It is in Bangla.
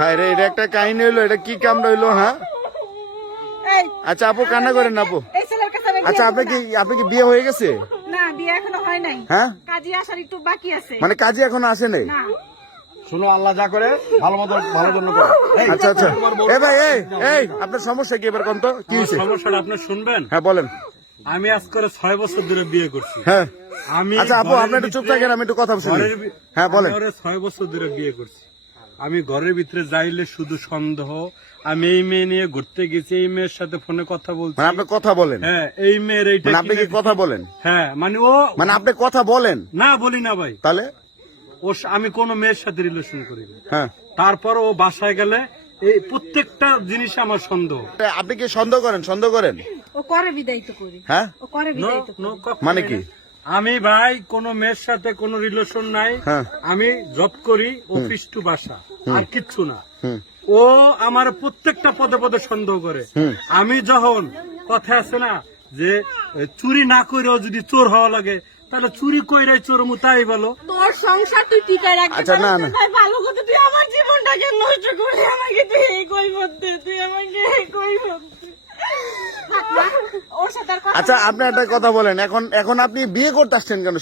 হ্যাঁ রে, এটা একটা কাহিনী হইলো, এটা কি কাম রইলো? হ্যাঁ আচ্ছা আপু, কান্না করেন না আপু। আচ্ছা আপনি কি বিয়ে হয়ে গেছে? না, বিয়ে এখনো হয় নাই। হ্যাঁ, কাজী আসার একটু বাকি আছে। মানে কাজী এখনো আসে নাই? না। শুনো, আল্লাহ যা করে ভালো জন্য করে। আচ্ছা আচ্ছা, এ ভাই এই আপনার সমস্যা কি এবার কোন তো কি হয়েছে? সমস্যাটা আপনি শুনবেন? হ্যাঁ বলেন। আমি আজ করে 6 বছর ধরে বিয়ে করছি। হ্যাঁ আমি আচ্ছা আপু, আপনি একটু চুপ থাকেন, আমি একটু কথা শুনি। হ্যাঁ বলেন। 6 বছর ধরে বিয়ে করছি। আমি ঘরের ভিতরে যাইলে শুধু সন্দেহ। আমি এই মেয়ে নিয়ে ঘুরতে গেছি, এই মেয়ের সাথে ফোনে কথা বলছি। মানে আপনি কথা বলেন? হ্যাঁ, এই মেয়ের এইটা। মানে আপনি কি কথা বলেন? হ্যাঁ, মানে ও, মানে আপনি কথা বলেন? না বলি না ভাই। তাহলে আমি কোনো মেয়ের সাথে রিলেশন করি না। হ্যাঁ, তারপর ও বাসায় গেলে এই প্রত্যেকটা জিনিস আমার সন্দেহ। আপনি কি সন্দেহ করেন? সন্দেহ করেন? ও করে বিদায় তো করি। হ্যাঁ, ও করে বিদায় তো করি। মানে কি? আমি ভাই কোন মেয়ের সাথে কোনো রিলেশন নাই। হ্যাঁ। আমি জব করি অফিস টু বাসা, আর কিচ্ছু না। হুম। ও আমার প্রত্যেকটা পদে পদে সন্দেহ করে। আমি যখন কথা আছে না যে চুরি না করেও যদি চোর হওয়া লাগে, তাহলে চুরি কইরাই চোর মুতাই বলো। তোর সংসার তুই টিকায় রাখতে আচ্ছা, না, পারিস না। না, তাই ভালো কথা তুই আমার জীবনটাকে নষ্ট করলি। আমাকে তুই এই কৈফিয়ত দে, তুই আমাকে এই কৈফিয়ত দে। ওর সাথে আর কথা আচ্ছা আপনি একটা কথা বলেন, এখন আপনি বিয়ে করতে আসছেন কেন?